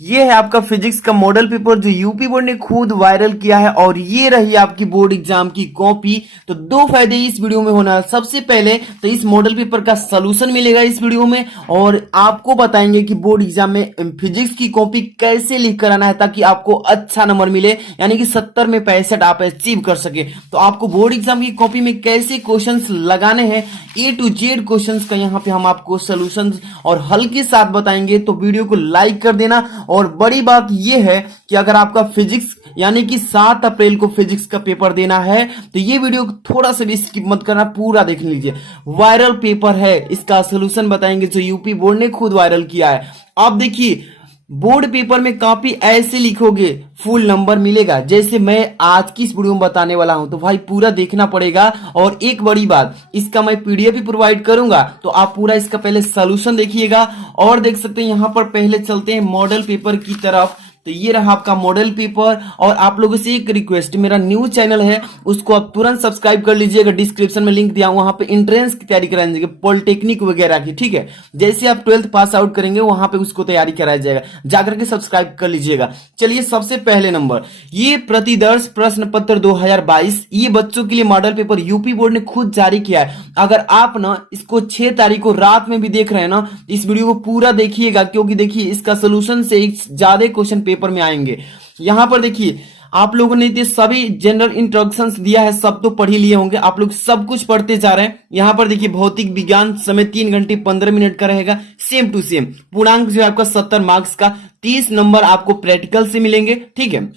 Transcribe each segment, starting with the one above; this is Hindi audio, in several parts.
ये है आपका फिजिक्स का मॉडल पेपर जो यूपी बोर्ड ने खुद वायरल किया है और ये रही आपकी बोर्ड एग्जाम की कॉपी। तो दो फायदे इस वीडियो में होना है। सबसे पहले तो इस मॉडल पेपर का सॉल्यूशन मिलेगा इस वीडियो में और आपको बताएंगे कि बोर्ड एग्जाम में फिजिक्स की कॉपी कैसे लिख कर आना है ताकि आपको अच्छा नंबर मिले, यानी कि 70 में 65 आप अचीव कर सके। तो आपको बोर्ड एग्जाम की कॉपी में कैसे क्वेश्चंस लगाने हैं A to Z क्वेश्चंस का यहाँ पे हम आपको सॉल्यूशन और हल के साथ बताएंगे। तो वीडियो को लाइक कर देना। और बड़ी बात यह है कि अगर आपका फिजिक्स यानी कि 7 अप्रैल को फिजिक्स का पेपर देना है तो ये वीडियो थोड़ा सा भी स्किप मत करना, पूरा देख लीजिए। वायरल पेपर है, इसका सॉल्यूशन बताएंगे जो यूपी बोर्ड ने खुद वायरल किया है। आप देखिए बोर्ड पेपर में कॉपी ऐसे लिखोगे फुल नंबर मिलेगा जैसे मैं आज की इस वीडियो में बताने वाला हूं। तो भाई पूरा देखना पड़ेगा। और एक बड़ी बात, इसका मैं पीडीएफ भी प्रोवाइड करूंगा तो आप पूरा इसका पहले सॉल्यूशन देखिएगा। और देख सकते हैं यहां पर पहले चलते हैं मॉडल पेपर की तरफ। तो ये रहा आपका मॉडल पेपर। और आप लोगों से एक रिक्वेस्ट, मेरा न्यू चैनल है उसको आप तुरंत सब्सक्राइब कर लीजिएगा। डिस्क्रिप्शन में लिंक दिया, वहां पे एंट्रेंस की तैयारी कराई जाएगी, पॉलिटेक्निक वगैरह की, ठीक है। जैसे आप 12th पास आउट करेंगे वहां पे उसको तैयारी कराया जाएगा, जाकर के सब्सक्राइब कर लीजिएगा। चलिए सबसे पहले नंबर, ये प्रतिदर्श प्रश्न पत्र 2022 ये बच्चों के लिए मॉडल पेपर यूपी बोर्ड ने खुद जारी किया है। अगर आप ना इसको 6 तारीख को रात में भी देख रहे हैं ना, इस वीडियो को पूरा देखिएगा क्योंकि देखिए इसका सोल्यूशन से ज्यादा क्वेश्चन पेपर में आएंगे। यहां पर देखिए आप लोगों ने सभी जनरल इंस्ट्रक्शंस दिया है, सब तो पढ़ ही लिए होंगे, आप लोग सब कुछ पढ़ते जा रहे हैं। यहां पर देखिए भौतिक विज्ञान समय 3 घंटे 15 मिनट का रहेगा, सेम टू सेम। पूर्णांक जो है आपका 70 मार्क्स का, 30 नंबर आपको प्रैक्टिकल से मिलेंगे, ठीक है।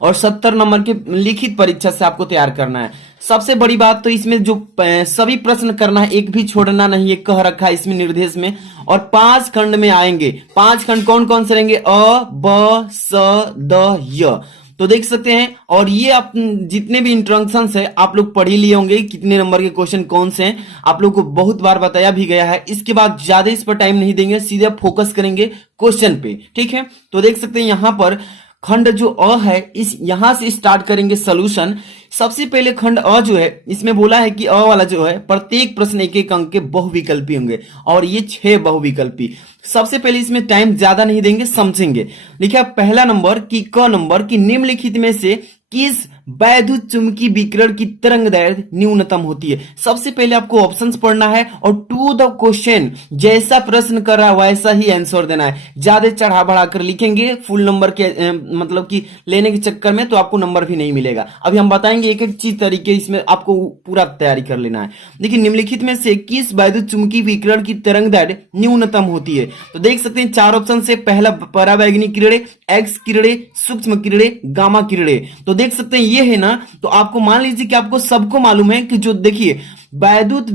और 70 नंबर के लिखित परीक्षा से आपको तैयार करना है। सबसे बड़ी बात तो इसमें जो सभी प्रश्न करना है, एक भी छोड़ना नहीं, एक कह रखा है इसमें निर्देश में। और 5 खंड में आएंगे। 5 खंड कौन कौन से रहेंगे? अ, ब, स, द, य। तो देख सकते हैं। और ये आप जितने भी इंस्ट्रक्शंस है आप लोग पढ़ ही लिए होंगे, कितने नंबर के क्वेश्चन कौन से हैं, आप लोग को बहुत बार बताया भी गया है। इसके बाद ज्यादा इस पर टाइम नहीं देंगे, सीधे फोकस करेंगे क्वेश्चन पे, ठीक है। तो देख सकते हैं यहां पर खंड जो अ है, इस यहां से स्टार्ट करेंगे सॉल्यूशन। सबसे पहले खंड अ जो है, इसमें बोला है कि अ वाला जो है प्रत्येक प्रश्न एक एक अंक के बहुविकल्पी होंगे और ये 6 बहुविकल्पी। सबसे पहले इसमें टाइम ज्यादा नहीं देंगे, समझेंगे। लिखा पहला नंबर की क नंबर की निम्नलिखित में से किस वैद्युत चुंबकीय विकिरण की तरंगदैर्घ्य न्यूनतम होती है। सबसे पहले आपको ऑप्शंस पढ़ना है और टू द क्वेश्चन, जैसा प्रश्न कर रहा है वैसा ही आंसर देना है। ज्यादा चढ़ा बढ़ा कर लिखेंगे फुल नंबर के मतलब कि लेने के चक्कर में तो आपको नंबर भी नहीं मिलेगा। अभी हम बताएंगे एक एक चीज तरीके, इसमें आपको पूरा तैयारी कर लेना है। देखिए निम्नलिखित में से किस वैद्युत चुंबकीय विकिरण की तरंगदैर्घ्य न्यूनतम होती है। तो देख सकते हैं 4 ऑप्शन से, पहला परावैंगनी किरणें, एक्स किरणें, सूक्ष्म किरणें, गामा किरणें। तो देख सकते हैं ये है ना। तो आपको मान लीजिए कि आपको सबको मालूम है कि जो देखिए वैद्युत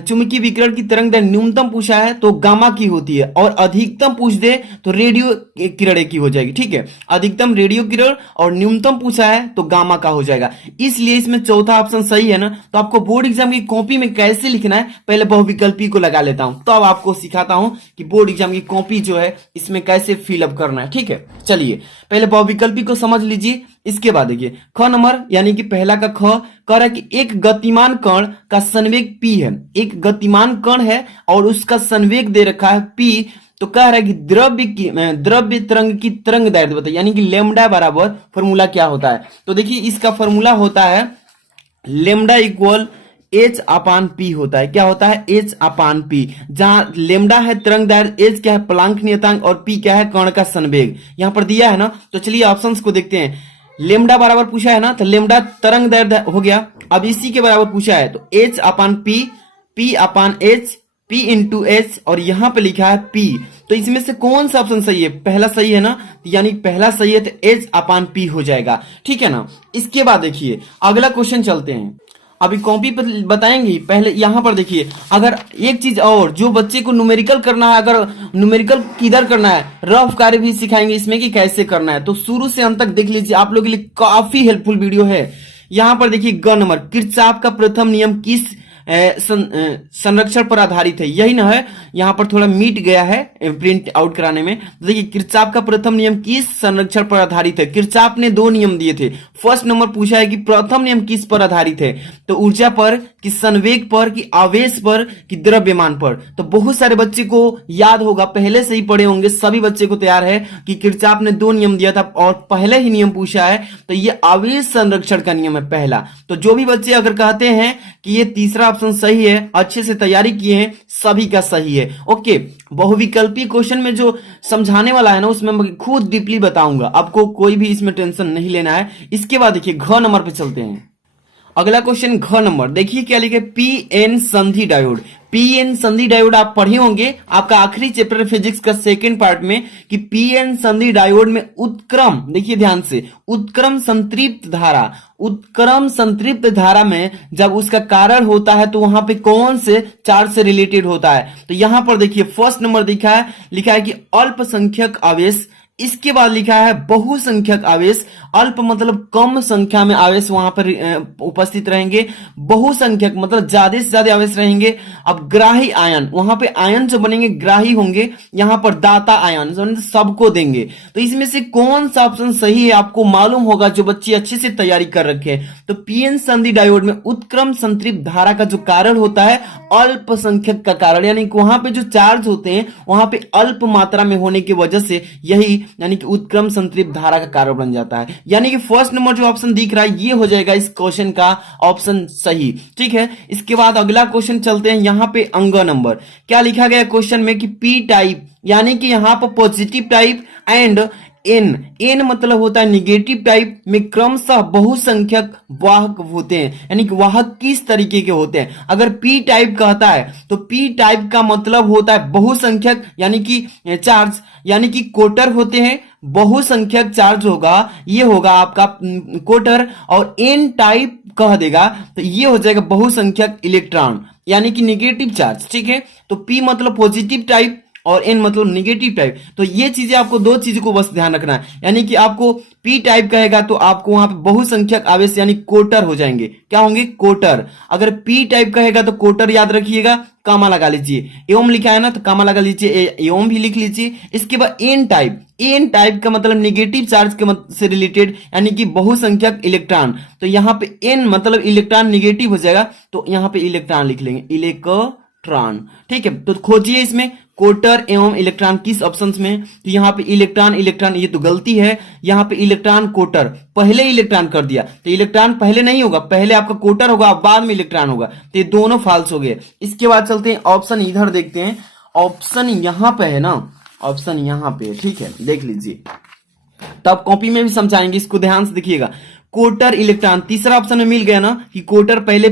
चुंबकीय विकिरण की तरंगदैर्घ्य न्यूनतम पूछा है तो गामा की होती है, और अधिकतम पूछ दे तो रेडियो किरणें की हो जाएगी, ठीक है। अधिकतम रेडियो किरण और न्यूनतम पूछा है तो गामा का हो जाएगा। इसलिए इसमें चौथा ऑप्शन सही है ना। तो आपको बोर्ड एग्जाम की कॉपी में कैसे लिखना है, पहले बहुविकल्पी को लगा लेता हूं तो अब आपको सिखाता हूं कि बोर्ड एग्जाम की कॉपी जो है इसमें कैसे फिलअप करना है, ठीक है। चलिए पहले बहुविकल्पी को समझ लीजिए। इसके बाद देखिए ख नंबर यानी कि पहला का ख कह रहा है कि एक गतिमान कण का संवेग p है। एक गतिमान कण है और उसका संवेग दे रखा है p। तो कह रहा है कि द्रव्य तरंग की तरंगदैर्घ्य बताइए, यानी कि लेमडा बराबर फॉर्मूला क्या होता है। तो देखिए इसका फॉर्मूला होता है लेमडा इक्वल H/P होता है। क्या होता है? H/P। जहां लेमडा है तरंगदैर्घ्य, H क्या है प्लांक नियतांक और P क्या है कण का संवेग। यहां पर दिया है ना। तो चलिए ऑप्शंस को देखते हैं। लेमडा बराबर पूछा है ना, तो लेमडा तरंगदैर्घ्य हो गया। अब इसी के बराबर पूछा है तो H/P, P/H, P into H, और यहां पे लिखा है P। तो इसमें से कौन सा ऑप्शन सही है? पहला सही है ना, यानी पहला सही है तो H/P हो जाएगा, ठीक है ना। इसके बाद देखिए अगला क्वेश्चन चलते हैं। अभी कॉपी पर बताएंगे, पहले यहां पर देखिए। अगर एक चीज और, जो बच्चे को न्यूमेरिकल करना है, अगर न्यूमेरिकल किधर करना है, रफ कार्य भी सिखाएंगे इसमें कि कैसे करना है। तो शुरू से अंत तक देख लीजिए, आप लोगों के लिए काफी हेल्पफुल वीडियो है। यहां पर देखिए ग नंबर, किरचॉफ का प्रथम नियम किस संरक्षण पर आधारित है, यही ना है, यहाँ पर थोड़ा मिट गया है प्रिंट आउट कराने में। तो देखिए किरचॉफ का प्रथम नियम किस संरक्षण पर आधारित है? किरचॉफ ने 2 नियम दिए थे। फर्स्ट नंबर पूछा है कि प्रथम नियम किस पर आधारित है, तो ऊर्जा पर, कि संवेग पर, कि आवेश पर, कि द्रव्यमान पर। तो बहुत सारे बच्चे को याद होगा, पहले से ही पढ़े होंगे, सभी बच्चे को तैयार है कि किरचॉफ ने 2 नियम दिया था और पहले ही नियम पूछा है, तो ये आवेश संरक्षण का नियम है पहला। तो जो भी बच्चे अगर कहते हैं कि ये तीसरा ऑप्शन सही है, अच्छे से तैयारी किए हैं, सभी का सही है। ओके, बहुविकल्पी क्वेश्चन में जो समझाने वाला है ना, उसमें मैं खुद डीपली बताऊंगा, आपको कोई भी इसमें टेंशन नहीं लेना है। इसके बाद देखिए घ नंबर पे चलते हैं। अगला क्वेश्चन घ नंबर, देखिए क्या लिखे, पी एन संधि डायोड। पी एन संधि डायोड आप पढ़े होंगे, आपका आखिरी चैप्टर फिजिक्स का सेकंड पार्ट में, कि पी एन संधि डायोड में उत्क्रम, देखिए ध्यान से, उत्क्रम संतृप्त धारा, उत्क्रम संतृप्त धारा में जब उसका कारण होता है तो वहां पे कौन से चार्ज से रिलेटेड होता है? तो यहां पर देखिए फर्स्ट नंबर लिखा है कि अल्पसंख्यक आवेश। इसके बाद लिखा है बहुसंख्यक आवेश। अल्प मतलब कम संख्या में आवेश वहां पर उपस्थित रहेंगे, बहुसंख्यक मतलब ज्यादा से ज्यादा आवेश रहेंगे। अब ग्राही आयन, वहां पे आयन जो बनेंगे ग्राही होंगे, यहां पर दाता आयन सबको देंगे। तो इसमें से कौन सा ऑप्शन सही है आपको मालूम होगा, जो बच्चे अच्छे से तैयारी कर रखे हैं। तो पीएन संधि डायोड में उत्क्रम संतृप्त धारा का जो कारण होता है अल्पसंख्यक का कारण, यानी कि वहां पे जो चार्ज होते हैं वहां पे अल्प मात्रा में होने की वजह से यही यानी कि उत्क्रम संतृप्त धारा का कारण बन जाता है। यानी कि फर्स्ट नंबर जो ऑप्शन दिख रहा है ये हो जाएगा इस क्वेश्चन का ऑप्शन सही। ठीक है, इसके बाद अगला क्वेश्चन चलते हैं। यहां पे अंग नंबर क्या लिखा गया क्वेश्चन में कि पी टाइप, यानी कि यहां पर पॉजिटिव टाइप एंड एन मतलब होता है निगेटिव टाइप में क्रमशः बहुसंख्यक वाहक होते हैं। यानी कि वाहक किस तरीके के होते हैं? अगर पी टाइप कहता है तो पी टाइप का मतलब होता है बहुसंख्यक, यानी कि चार्ज, यानी कि कोटर होते हैं, बहुसंख्यक चार्ज होगा, ये होगा आपका कोटर। और एन टाइप कह देगा तो ये हो जाएगा बहुसंख्यक इलेक्ट्रॉन, यानी कि निगेटिव चार्ज। ठीक है, तो पी मतलब पॉजिटिव टाइप और एन मतलब निगेटिव टाइप। तो ये चीजें आपको, 2 चीजों को बस ध्यान रखना है। यानी कि आपको पी टाइप कहेगा तो आपको वहां पे बहुसंख्यक आवेश यानी कोटर हो जाएंगे। क्या होंगे? कोटर। अगर पी टाइप कहेगा तो कोटर याद रखिएगा, कामा लगा लीजिए। एवं लिखा है ना तो कामा लगा लीजिए, एवं भी लिख लीजिए। इसके बाद एन टाइप का मतलब निगेटिव चार्ज के से रिलेटेड, यानी कि बहुसंख्यक इलेक्ट्रॉन। तो यहाँ पे एन मतलब इलेक्ट्रॉन निगेटिव हो जाएगा, तो यहाँ पे इलेक्ट्रॉन लिख लेंगे, इलेक्ट्रॉन। ठीक है, तो खोजिए इसमें कोटर एवं इलेक्ट्रॉन किस ऑप्शंस में। तो यहाँ पे इलेक्ट्रॉन ये तो गलती है, यहाँ पे इलेक्ट्रॉन कोटर, पहले इलेक्ट्रॉन कर दिया, तो इलेक्ट्रॉन पहले नहीं होगा, पहले आपका कोटर होगा, बाद में इलेक्ट्रॉन होगा, तो ये दोनों फॉल्स हो गए। इसके बाद चलते हैं ऑप्शन, इधर देखते हैं। ऑप्शन यहाँ पे है ना, ऑप्शन यहाँ पे, ठीक है, देख लीजिए, तब कॉपी में भी समझाएंगे, इसको ध्यान से देखिएगा। कोटर इलेक्ट्रॉन तीसरा ऑप्शन में मिल गया ना, कि कोटर पहले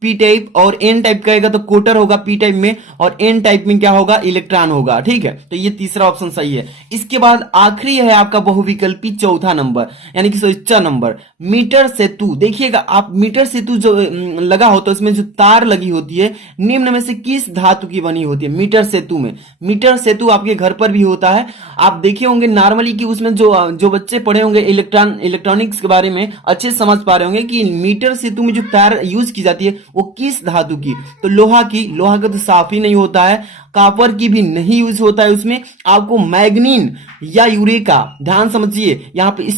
पी टाइप और एन टाइप कहेगा तो कोटर होगा पी टाइप में, और एन टाइप में क्या होगा? इलेक्ट्रॉन होगा। ठीक है, तो ये तीसरा ऑप्शन सही है। इसके बाद आखिरी है आपका बहुविकल्पी चौथा नंबर, यानी कि च नंबर, मीटर सेतु। देखिएगा आप, मीटर सेतु जो लगा होता है उसमें जो तार लगी होती है, निम्न में से किस धातु की बनी होती है? मीटर सेतु में, मीटर सेतु आपके घर पर भी होता है, आप देखे होंगे नॉर्मली कि उसमें जो बच्चे पढ़े होंगे इलेक्ट्रॉनिक्स के बारे में अच्छे समझ पा रहे होंगे कि मीटर सेतु में जो तार यूज की जाती है वो किस धातु की? तो लोहा की। लोहा का तो साफ ही नहीं होता है, कॉपर की भी नहीं यूज होता है उसमें, आपको मैग्नीन या यूरेका, ध्यान समझिए। यहाँ पे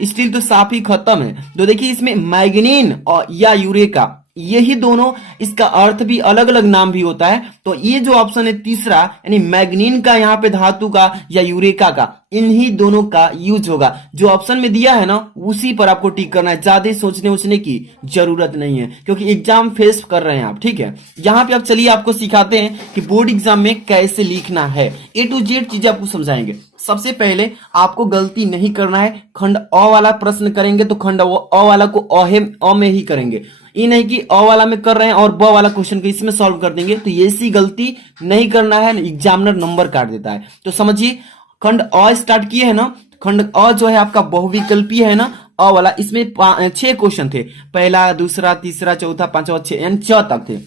स्टील तो साफ ही खत्म है, तो देखिए इसमें मैग्नीन और या यूरेका, यही दोनों, इसका अर्थ भी अलग अलग नाम भी होता है। तो ये जो ऑप्शन है तीसरा, यानी मैग्नीन का यहाँ पे धातु का या यूरेका का, इन्हीं दोनों का यूज होगा। जो ऑप्शन में दिया है ना उसी पर आपको टिक करना है, ज्यादा सोचने उचने की जरूरत नहीं है, क्योंकि एग्जाम फेस कर रहे हैं आप। ठीक है, यहाँ पे आप चलिए आपको सिखाते हैं कि बोर्ड एग्जाम में कैसे लिखना है, A to Z चीजें आपको समझाएंगे। सबसे पहले आपको गलती नहीं करना है, खंड अ वाला प्रश्न करेंगे तो खंड अ वाला को अ में ही करेंगे, ये नहीं कि अ वाला में कर रहे हैं और ब वाला क्वेश्चन को इसमें सॉल्व कर देंगे, तो ये सी गलती नहीं करना है, एग्जामिनर नंबर काट देता है। तो समझिए, खंड अ स्टार्ट किए है ना, खंड अ जो है आपका बहुविकल्पीय है ना, अ वाला, इसमें 6 क्वेश्चन थे, पहला, दूसरा, तीसरा, चौथा, पांचवा, 6 यानी 6 तक थे।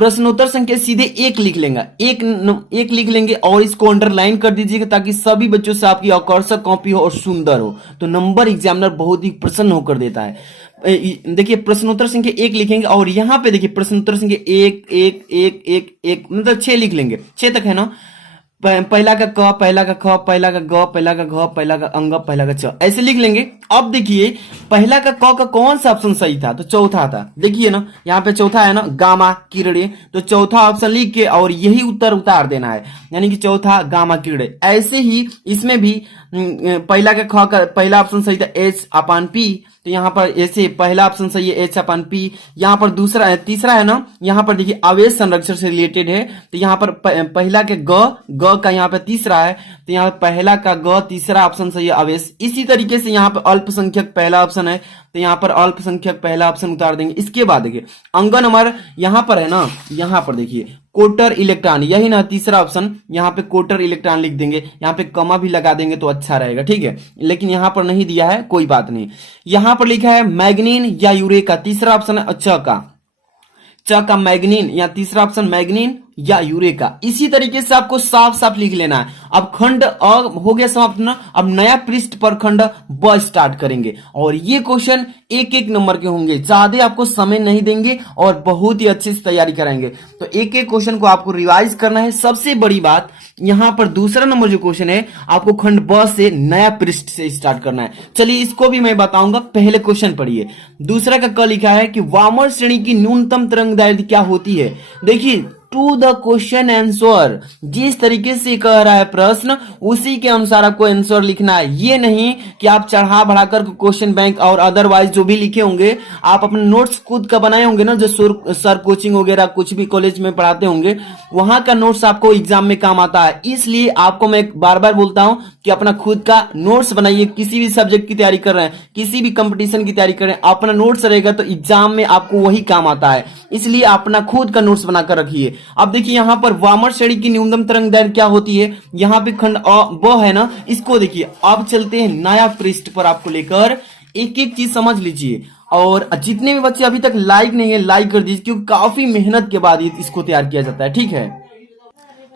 प्रश्नोत्तर संख्या सीधे एक लिख लेंगे, एक लिख लेंगे और इसको अंडरलाइन कर दीजिएगा ताकि सभी बच्चों से आपकी आकर्षक कॉपी हो और सुंदर हो, तो नंबर एग्जामिनर बहुत ही प्रसन्न होकर देता है। देखिए प्रश्नोत्तर संख्या एक लिखेंगे और यहां पे देखिए प्रश्नोत्तर संख्या एक एक एक एक एक मतलब 6 लिख लेंगे, 6 तक है ना। पहला का क, पहला का ख, पहला का ग, पहला का घ, पहला का अंग, पहला का च, ऐसे लिख लेंगे। अब देखिए पहला का क का कौन सा ऑप्शन सही था, तो चौथा था। देखिए ना यहाँ पे चौथा है ना, गामा किरणे, तो चौथा ऑप्शन लिख के और यही उत्तर उतार देना है, यानी कि चौथा गामा किरणे। ऐसे ही इसमें भी पहला का ख का पहला ऑप्शन सही था H/P, तो यहाँ पर ऐसे पहला ऑप्शन सही है H/P। यहाँ पर दूसरा है, तीसरा है ना, यहाँ पर देखिए आवेश संरक्षण से रिलेटेड है, तो यहाँ पर पहला के ग का यहाँ पे तीसरा है, तो यहाँ पहला का ग तीसरा ऑप्शन सही है आवेश। इसी तरीके से यहाँ पे अल्पसंख्यक पहला ऑप्शन है, तो यहाँ पर अल्पसंख्यक पहला ऑप्शन उतार देंगे। इसके बाद देखिए अंक नंबर यहाँ पर है ना, यहाँ पर देखिए कोटर इलेक्ट्रॉन, यही ना तीसरा ऑप्शन, यहाँ पे कोटर इलेक्ट्रॉन लिख देंगे, यहाँ पे कमा भी लगा देंगे तो अच्छा रहेगा, ठीक है। लेकिन यहाँ पर नहीं दिया है, कोई बात नहीं। यहाँ पर लिखा है मैग्नीन या यूरेका, तीसरा ऑप्शन है च का मैग्नीन, या तीसरा ऑप्शन मैग्नीन या यूरेका। इसी तरीके से आपको साफ साफ लिख लेना है। अब खंड अ हो गया समाप्त ना, अब नया पृष्ठ पर खंड ब स्टार्ट करेंगे और ये क्वेश्चन एक एक नंबर के होंगे, ज्यादा आपको समय नहीं देंगे और बहुत ही अच्छे से तैयारी कराएंगे। तो एक एक क्वेश्चन को आपको रिवाइज करना है। सबसे बड़ी बात यहाँ पर दूसरा नंबर जो क्वेश्चन है, आपको खंड ब से नया पृष्ठ से स्टार्ट करना है। चलिए इसको भी मैं बताऊंगा, पहले क्वेश्चन पढ़िए। दूसरा का क लिखा है कि वामन श्रेणी की न्यूनतम तरंग दैर्ध्य क्या होती है। देखिए टू द क्वेश्चन आंसर, जिस तरीके से कह रहा है प्रश्न उसी के अनुसार आपको आंसर लिखना है। ये नहीं कि आप चढ़ा बढ़ाकर क्वेश्चन बैंक और अदरवाइज जो भी लिखे होंगे, आप अपने नोट्स खुद का बनाए होंगे ना, जो सर कोचिंग वगैरह कुछ भी कॉलेज में पढ़ाते होंगे, वहां का नोट्स आपको एग्जाम में काम आता है। इसलिए आपको मैं बार बार बोलता हूं कि अपना खुद का नोट्स बनाइए। किसी भी सब्जेक्ट की तैयारी कर रहे हैं, किसी भी कंपटीशन की तैयारी कर रहे हैं, अपना नोट्स रहेगा तो एग्जाम में आपको वही काम आता है। इसलिए अपना खुद का नोट्स बनाकर रखिए। अब देखिए यहाँ पर वामन श्रेणी की न्यूनतम तरंग दैर्ध्य क्या होती है, यहाँ पे खंड अ ब है ना, इसको देखिए। अब चलते हैं नया पृष्ठ पर, आपको लेकर एक एक चीज समझ लीजिए। और जितने भी बच्चे अभी तक लाइक नहीं है, लाइक कर दीजिए, क्योंकि काफी मेहनत के बाद इसको तैयार किया जाता है, ठीक है।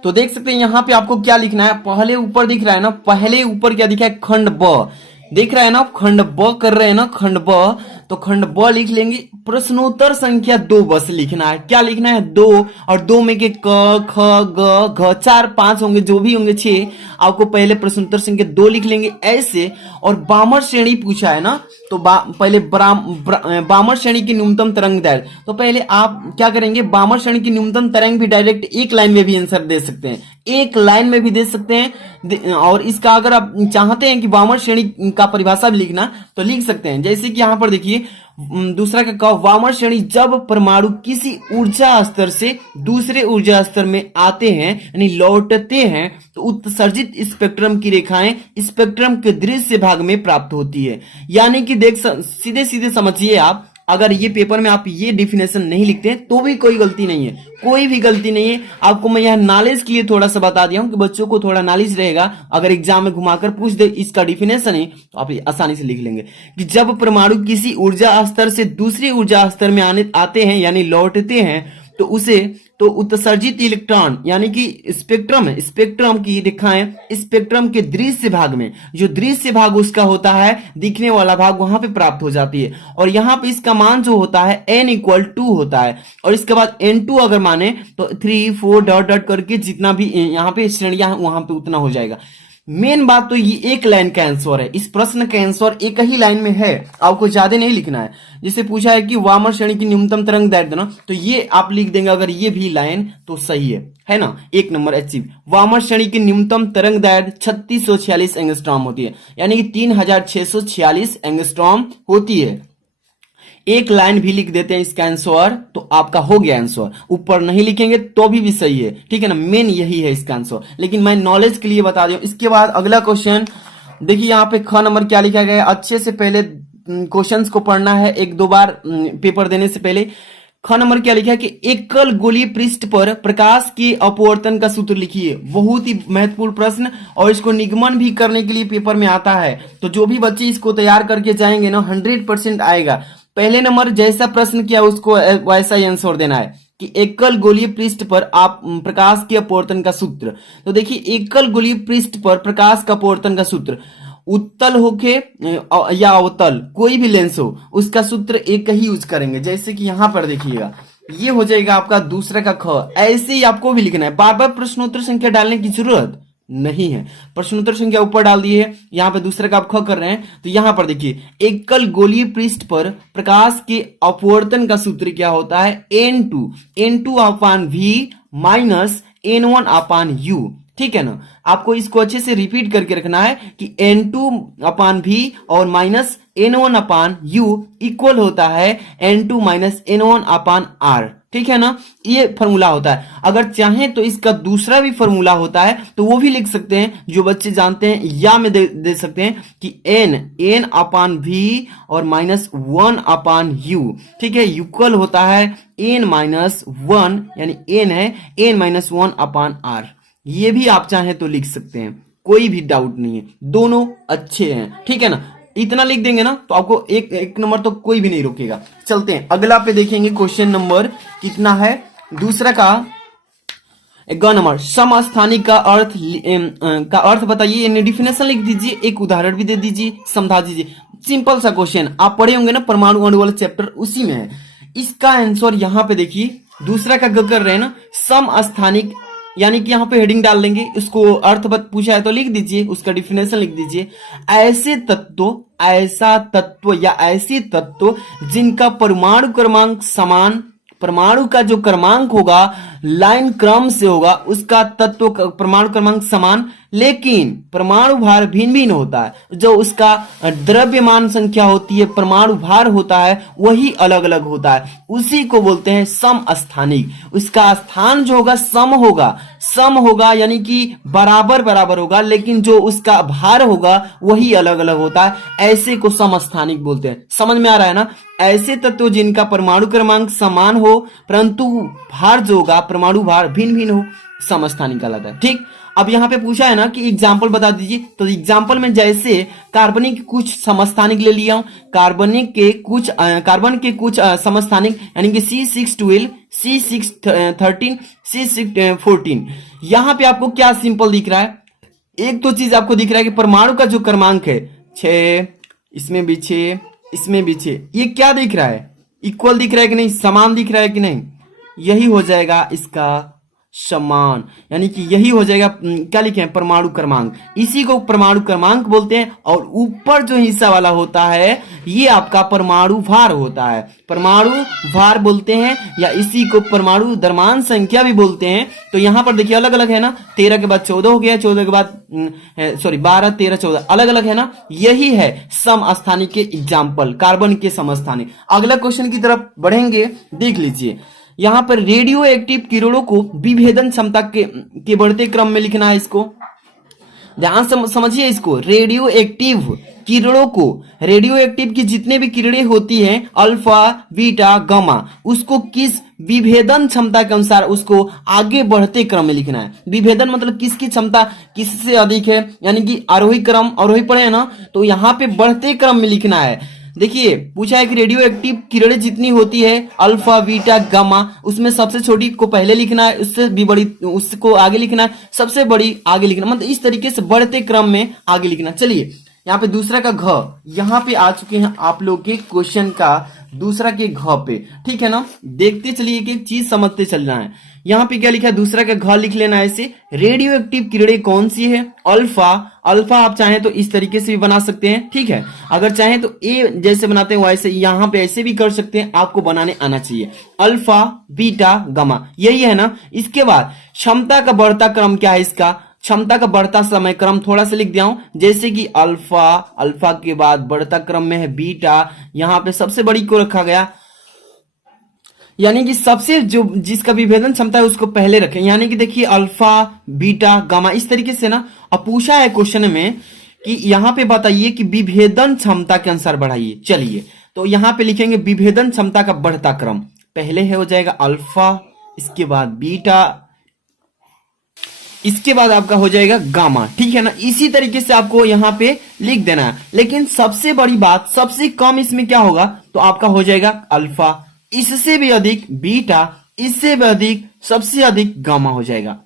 तो देख सकते हैं यहाँ पे आपको क्या लिखना है। पहले ऊपर दिख रहा है ना, पहले ऊपर क्या दिखा है, खंड ब दिख रहा है ना, खंड ब कर रहे हैं ना, खंड ब, तो खंड ब लिख लेंगे। प्रश्नोत्तर संख्या 2 बस लिखना है। क्या लिखना है, 2, और 2 में के क ख ग घ 4 5 होंगे, जो भी होंगे 6, आपको पहले प्रश्नोत्तर संख्या 2 लिख लेंगे ऐसे। और वामन श्रेणी पूछा है ना, तो पहले वामन श्रेणी की न्यूनतम तरंग दैर्ध्य, तो पहले आप क्या करेंगे, वामन श्रेणी की न्यूनतम तरंग भी डायरेक्ट एक लाइन में भी आंसर दे सकते हैं, एक लाइन में भी दे सकते हैं। और इसका अगर आप चाहते हैं कि वामन श्रेणी का परिभाषा भी लिखना, तो लिख सकते हैं। जैसे कि यहाँ पर देखिए दूसरा का क, वामन श्रेणी जब परमाणु किसी ऊर्जा स्तर से दूसरे ऊर्जा स्तर में आते हैं यानी लौटते हैं, तो उत्सर्जित स्पेक्ट्रम की रेखाएं स्पेक्ट्रम के दृश्य भाग में प्राप्त होती है। यानी कि देख सीधे सीधे समझिए आप, अगर ये पेपर में आप ये डिफिनेशन नहीं लिखते तो भी कोई गलती नहीं है, कोई भी गलती नहीं है। आपको मैं यह नॉलेज के लिए थोड़ा सा बता दिया हूं कि बच्चों को थोड़ा नॉलेज रहेगा। अगर एग्जाम में घुमाकर पूछ दे इसका डिफिनेशन है तो आप आसानी से लिख लेंगे कि जब परमाणु किसी ऊर्जा स्तर से दूसरे ऊर्जा स्तर में आते हैं यानी लौटते हैं, तो उसे तो उत्सर्जित इलेक्ट्रॉन यानी कि स्पेक्ट्रम है, स्पेक्ट्रम की रेखाएं स्पेक्ट्रम के दृश्य भाग में, जो दृश्य भाग उसका होता है दिखने वाला भाग, वहां पे प्राप्त हो जाती है। और यहाँ पे इसका मान जो होता है n=2 होता है, और इसके बाद n2 अगर माने तो 3 4 डॉट डॉट करके जितना भी यहाँ पे श्रेणियां वहां पे उतना हो जाएगा। मेन बात तो ये एक लाइन का आंसर है, इस प्रश्न का आंसर एक ही लाइन में है, आपको ज्यादा नहीं लिखना है। जिसे पूछा है कि वामन श्रेणी की न्यूनतम तरंग दैर्ध्य ना, तो ये आप लिख देंगे अगर ये भी लाइन तो सही है ना। 1 नंबर अचीव। वामन श्रेणी की न्यूनतम तरंग दैर्ध्य 3646 एंगस्ट्रॉम होती है, यानी कि 3646 एंगस्ट्रॉम होती है। एक लाइन भी लिख देते हैं इसका आंसर तो आपका हो गया आंसर। ऊपर नहीं लिखेंगे तो भी सही है, ठीक है ना। मेन यही है इसका आंसर, लेकिन मैं नॉलेज के लिए बता दूं। इसके बाद अगला क्वेश्चन देखिए, यहाँ पे ख नंबर क्या लिखा गया है। अच्छे से पहले क्वेश्चंस को पढ़ना है 1-2 बार पेपर देने से पहले। ख नंबर क्या लिखा है कि एकल गोलीय पृष्ठ पर प्रकाश के अपवर्तन का सूत्र लिखिए। बहुत ही महत्वपूर्ण प्रश्न, और इसको निगमन भी करने के लिए पेपर में आता है। तो जो भी बच्चे इसको तैयार करके जाएंगे ना 100% आएगा। पहले नंबर जैसा प्रश्न किया उसको वैसा ही आंसर देना है। कि एकल गोलीय पृष्ठ पर आप प्रकाश के अपवर्तन का सूत्र। तो देखिए एकल गोलीय पृष्ठ पर प्रकाश का अपवर्तन का सूत्र, उत्तल होके या अवतल कोई भी लेंस हो उसका सूत्र एक ही यूज करेंगे। जैसे कि यहां पर देखिएगा ये हो जाएगा आपका दूसरा का ख। ऐसे ही आपको भी लिखना है, बार बार प्रश्नोत्तर संख्या डालने की जरूरत नहीं है। प्रश्नोत्तर संख्या ऊपर डाल दी है, यहाँ पे दूसरे का आप ख कर रहे हैं। तो यहां पर देखिए एकल गोलीय पृष्ठ पर प्रकाश के अपवर्तन का सूत्र क्या होता है, n2 अपान v माइनस n1 अपान u। ठीक है ना, आपको इसको अच्छे से रिपीट करके रखना है कि n2 अपान v और माइनस n1 अपान u इक्वल होता है n2 माइनस n1 अपान r। ठीक है ना, ये फॉर्मूला होता है। अगर चाहें तो इसका दूसरा भी फॉर्मूला होता है तो वो भी लिख सकते हैं, जो बच्चे जानते हैं, या में दे सकते हैं कि n अपान v और माइनस 1 अपान u। ठीक है, इक्वल होता है n माइनस 1, यानी n है n माइनस 1 अपान r। ये भी आप चाहें तो लिख सकते हैं, कोई भी डाउट नहीं है, दोनों अच्छे हैं। ठीक है ना, इतना लिख देंगे ना तो आपको एक नंबर तो कोई भी नहीं रोकेगा। चलते हैं अगला पे देखेंगे, क्वेश्चन नंबर कितना है, दूसरा का ग नंबर। समस्थानिक का अर्थ बताइए, डिफिनेशन लिख दीजिए, एक उदाहरण भी दे दीजिए, समझा दीजिए। सिंपल सा क्वेश्चन, आप पढ़े होंगे ना परमाणु अणु वाला चैप्टर, उसी में है। इसका आंसर यहाँ पे देखिए, दूसरा का ग कर रहे हैं ना, समस्थानिक, यानी कि यहाँ पे हेडिंग डाल देंगे, उसको अर्थ पूछा है तो लिख दीजिए, उसका डिफिनेशन लिख दीजिए। ऐसे तत्व या ऐसे तत्व जिनका परमाणु क्रमांक समान, परमाणु का जो क्रमांक होगा लाइन क्रम से होगा, उसका तत्व परमाणु क्रमांक समान, लेकिन परमाणु भार भिन्न भिन्न होता है। जो उसका द्रव्यमान संख्या होती है, परमाणु भार होता है, वही अलग अलग होता है, उसी को बोलते हैं समस्थानिक। उसका स्थान जो होगा सम होगा, यानी कि बराबर बराबर होगा, लेकिन जो उसका भार होगा वही अलग अलग होता है, ऐसे को समस्थानिक बोलते हैं। समझ में आ रहा है ना, ऐसे तत्व जिनका परमाणु क्रमांक समान हो परंतु भार जो होगा परमाणु भार भिन्न भिन्न हो, समस्थानिक कहलाता है। ठीक, अब यहाँ पे पूछा है ना कि एग्जाम्पल बता दीजिए, तो एग्जाम्पल में जैसे कार्बनिक के कुछ समस्थानिक ले लिया हूं, कार्बन के कुछ समस्थानिक, यानी कि C612, C613, C614। यहाँ पे आपको क्या सिंपल दिख रहा है, एक तो चीज आपको दिख रहा है कि परमाणु का जो क्रमांक है 6, इसमें भी 6, इसमें भी 6, ये क्या दिख रहा है, इक्वल दिख रहा है कि नहीं, समान दिख रहा है कि नहीं, यही हो जाएगा इसका समान, यानी कि यही हो जाएगा क्या लिखे हैं, परमाणु क्रमांक। इसी को परमाणु क्रमांक बोलते हैं, और ऊपर जो हिस्सा वाला होता है ये आपका परमाणु भार होता है, परमाणु भार बोलते हैं, या इसी को परमाणु द्रव्यमान संख्या भी बोलते हैं। तो यहाँ पर देखिए अलग अलग है ना, 13 के बाद 14 हो गया, 14 के बाद 12, 13, 14 अलग अलग है ना, यही है समस्थानिक के एग्जाम्पल, कार्बन के समस्थानिक। अगला क्वेश्चन की तरफ बढ़ेंगे, देख लीजिए। यहां पर रेडियो एक्टिव किरणों को विभेदन क्षमता के बढ़ते क्रम में लिखना है। इसको ध्यान से समझिए, इसको रेडियो एक्टिव किरणों को, रेडियो एक्टिव की जितने भी किरणें होती हैं अल्फा बीटा गामा, उसको किस विभेदन क्षमता के अनुसार उसको आगे बढ़ते क्रम में लिखना है। विभेदन मतलब किसकी क्षमता किससे अधिक है, यानी कि आरोही क्रम, आरोही पढ़े है ना, तो यहाँ पे बढ़ते क्रम में लिखना है। देखिए पूछा है कि रेडियो एक्टिव किरणें जितनी होती है अल्फा बीटा गामा, उसमें सबसे छोटी को पहले लिखना है, उससे भी बड़ी उसको आगे लिखना है, सबसे बड़ी आगे लिखना, मतलब इस तरीके से बढ़ते क्रम में आगे लिखना। चलिए यहाँ पे दूसरा का घ, यहाँ पे आ चुके हैं आप लोग के क्वेश्चन का दूसरा के घ पे। ठीक है ना, देखते चलिए, एक एक चीज समझते चलना है। यहाँ पे क्या लिखा है, दूसरा का घ लिख लेना है ऐसे। रेडियो एक्टिव किरणें कौन सी है, अल्फा। अल्फा आप चाहें तो इस तरीके से भी बना सकते हैं, ठीक है, अगर चाहें तो ए जैसे बनाते हैं वैसे यहाँ पे ऐसे भी कर सकते हैं, आपको बनाने आना चाहिए। अल्फा बीटा गामा, यही है ना। इसके बाद क्षमता का बढ़ता क्रम क्या है, इसका क्षमता का बढ़ता समय क्रम थोड़ा सा लिख दिया हूं, जैसे कि अल्फा, अल्फा के बाद बढ़ता क्रम में है बीटा, यहां पे सबसे बड़ी को रखा गया, यानी कि सबसे जो जिसका विभेदन क्षमता है उसको पहले रखें। यानी कि देखिए अल्फा बीटा गामा इस तरीके से ना। अब पूछा है क्वेश्चन में कि यहां पे बताइए कि विभेदन क्षमता के अनुसार बढ़ाइए। चलिए तो यहां पे लिखेंगे विभेदन क्षमता का बढ़ता क्रम, पहले है हो जाएगा अल्फा, इसके बाद बीटा, इसके बाद आपका हो जाएगा गामा, ठीक है ना। इसी तरीके से आपको यहां पे लिख देना है। लेकिन सबसे बड़ी बात, सबसे कम इसमें क्या होगा, तो आपका हो जाएगा अल्फा, इससे भी अधिक बीटा, इससे भी अधिक, सबसे अधिक गामा हो जाएगा।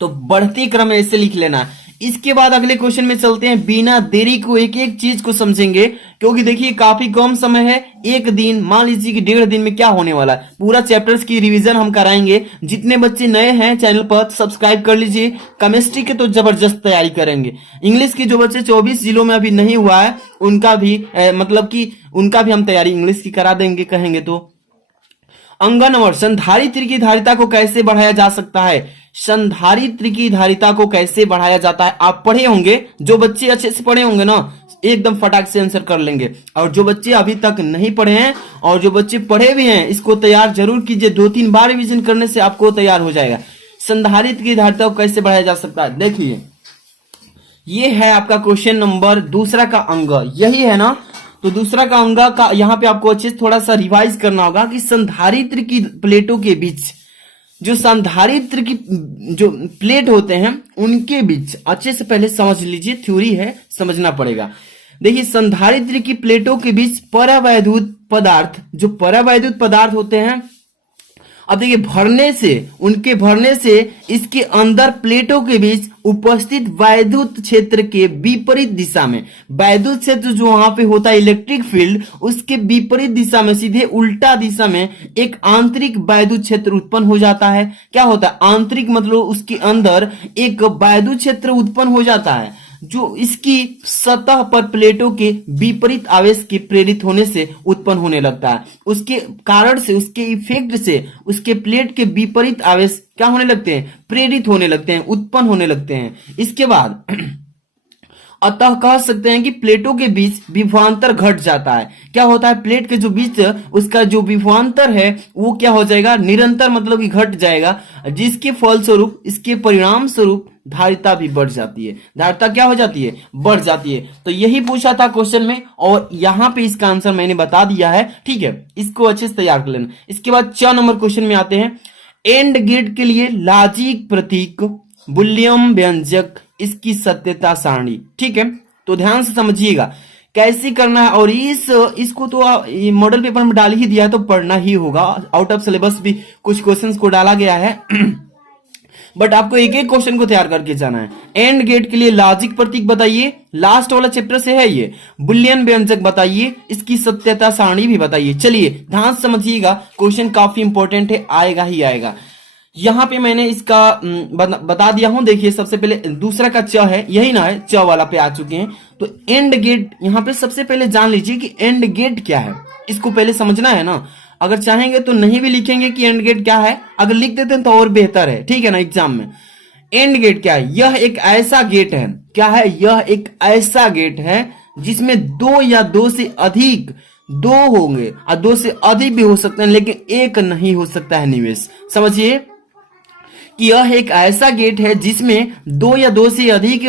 तो बढ़ती क्रम में ऐसे लिख लेना है। इसके बाद अगले क्वेश्चन में चलते हैं, बिना देरी को एक एक चीज को समझेंगे, क्योंकि देखिए काफी कम समय है, एक दिन, मान लीजिए कि 1.5 दिन में क्या होने वाला है, पूरा चैप्टर्स की रिवीजन हम कराएंगे। जितने बच्चे नए हैं चैनल पर सब्सक्राइब कर लीजिए। केमिस्ट्री के तो जबरदस्त तैयारी करेंगे। इंग्लिश की जो बच्चे 24 जिलों में अभी नहीं हुआ है उनका भी मतलब कि उनका भी हम तैयारी इंग्लिश की करा देंगे कहेंगे तो। अंगन संधारित्र की धारिता को कैसे बढ़ाया जा सकता है? संधारित्र की धारिता को कैसे बढ़ाया जाता है आप पढ़े होंगे, जो बच्चे अच्छे से पढ़े होंगे ना एकदम फटाक से आंसर कर लेंगे, और जो बच्चे अभी तक नहीं पढ़े हैं और जो बच्चे पढ़े भी हैं इसको तैयार जरूर कीजिए, 2-3 बार रिवीजन करने से आपको तैयार हो जाएगा। संधारित्र की धारिता को कैसे बढ़ाया जा सकता है, देखिए ये है आपका क्वेश्चन नंबर दूसरा का अंग, यही है ना। तो दूसरा का अंग का यहाँ पे आपको अच्छे से थोड़ा सा रिवाइज करना होगा कि संधारित्र की प्लेटों के बीच, जो संधारित्र की जो प्लेट होते हैं उनके बीच अच्छे से पहले समझ लीजिए, थ्योरी है समझना पड़ेगा। देखिए संधारित्र की प्लेटों के बीच परावैद्युत पदार्थ, जो परावैद्युत पदार्थ होते हैं, अब देखिए उनके भरने से इसके अंदर प्लेटों के बीच उपस्थित वैद्युत क्षेत्र के विपरीत दिशा में, वैद्युत क्षेत्र जो वहां पे होता है इलेक्ट्रिक फील्ड, उसके विपरीत दिशा में, सीधे उल्टा दिशा में एक आंतरिक वैद्युत क्षेत्र उत्पन्न हो जाता है। क्या होता है आंतरिक, मतलब उसके अंदर एक वैद्युत क्षेत्र उत्पन्न हो जाता है जो इसकी सतह पर प्लेटों के विपरीत आवेश के प्रेरित होने से उत्पन्न होने लगता है। उसके कारण से, उसके इफेक्ट से उसके प्लेट के विपरीत आवेश क्या होने लगते हैं, प्रेरित होने लगते हैं, उत्पन्न होने लगते हैं। इसके बाद अतः कह सकते हैं कि प्लेटों के बीच विभवांतर घट जाता है। क्या होता है, प्लेट के जो बीच उसका जो विभवांतर है वो क्या हो जाएगा, निरंतर मतलब कि घट जाएगा, जिसके फलस्वरूप, इसके परिणाम स्वरूप धारिता भी बढ़ जाती है। धारिता क्या हो जाती है, बढ़ जाती है। तो यही पूछा था क्वेश्चन में और यहाँ पे इसका आंसर मैंने बता दिया है, ठीक है, इसको अच्छे से तैयार कर लेना। इसके बाद 4 नंबर क्वेश्चन में आते हैं, एंड गेट के लिए लॉजिक प्रतीक, बुलियन व्यंजक, इसकी सत्यता सारणी, ठीक है। तो ध्यान से समझिएगा कैसे करना है, और इसको तो मॉडल पेपर में डाल ही दिया है तो पढ़ना ही होगा। आउट ऑफ सिलेबस भी कुछ क्वेश्चंस को डाला गया है बट आपको एक एक क्वेश्चन को तैयार करके जाना है। एंड गेट के लिए लॉजिक प्रतीक बताइए, लास्ट वाला चैप्टर से है ये। बुलियन व्यंजक बताइए, इसकी सत्यता सारणी भी बताइए। चलिए ध्यान से समझिएगा, क्वेश्चन काफी इंपॉर्टेंट है, आएगा ही आएगा। यहां पे मैंने इसका बता दिया हूं। देखिए सबसे पहले दूसरा का च है, यही ना है, च वाला पे आ चुके हैं। तो एंड गेट यहां पे सबसे पहले जान लीजिए कि एंड गेट क्या है, इसको पहले समझना है ना। अगर चाहेंगे तो नहीं भी लिखेंगे कि एंड गेट क्या है, अगर लिख देते हैं तो और बेहतर है, ठीक है ना। एग्जाम में एंड गेट क्या है, यह एक ऐसा गेट है, क्या है, यह एक ऐसा गेट है जिसमें 2 या 2 से अधिक, 2 होंगे और 2 से अधिक भी हो सकते हैं, लेकिन एक नहीं हो सकता है निवेश। समझिए कि यह एक ऐसा गेट है जिसमें 2 या 2 से अधिक